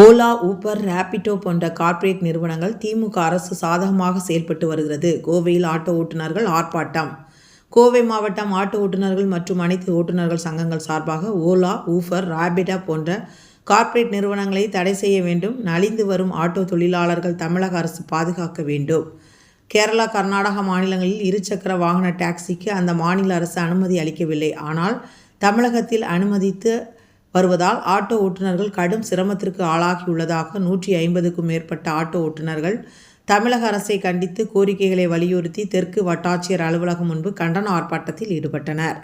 Ola Uber Rapido போன்ற corporate நிறுவனங்கள் திமுக அரசு சாதகமாக செயல்பட்டு வருகிறது. கோவையில் ஆட்டோ ஓட்டுநர்கள் ஆர்ப்பாட்டம். கோவை மாவட்டம் ஆட்டோ ஓட்டுநர்கள் மற்றும் அனைத்து ஓட்டுநர்கள் சங்கங்கள் சார்பாக ஓலா ஊஃபர் ரேபிடா போன்ற கார்ப்பரேட் நிறுவனங்களை தடை செய்ய வேண்டும். நலிந்து வரும் ஆட்டோ தொழிலாளர்கள் தமிழக அரசு பாதுகாக்க வேண்டும். கேரளா கர்நாடகா மாநிலங்களில் இருசக்கர வாகன டாக்ஸிக்கு அந்த மாநில அரசு அனுமதி அளிக்கவில்லை. ஆனால் தமிழகத்தில் அனுமதித்து வருவதால் ஆட்டோ ஓட்டுநர்கள் கடும் சிரமத்திற்கு ஆளாகியுள்ளதாக நூற்றி ஐம்பதுக்கும் மேற்பட்ட ஆட்டோ ஓட்டுநர்கள் தமிழக அரசை கண்டித்து கோரிக்கைகளை வலியுறுத்தி தெற்கு வட்டாட்சியர் அலுவலகம் முன்பு கண்டன ஆர்ப்பாட்டத்தில் ஈடுபட்டனர்.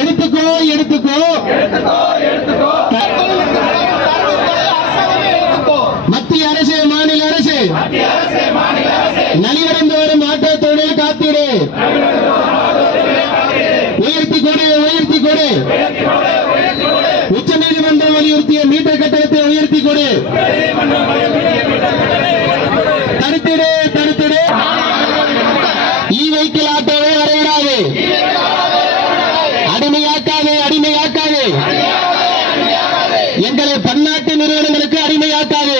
எடுத்துக்கோ. எடுத்துக்கோ மத்திய அரசு மாநில அரசு. நலிவடைந்து வரும் ஆட்டோ தொழில் காத்திடு உயர்த்தி கொடு உயர்த்தி கொடு உச்ச நீதிமன்றம் வலியுறுத்திய மீட்டர் கட்டணத்தை உயர்த்தி கொடு தடுத்திடு தடுத்திடு. இ வெஹிக்கிள் ஆட்டோவை வரவிடாது அடிமையாக்காது அடிமையாக்காது. எங்களை பன்னாட்டு நிறுவனங்களுக்கு அடிமையாக்காது.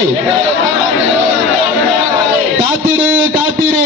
காத்திடு காத்திடு.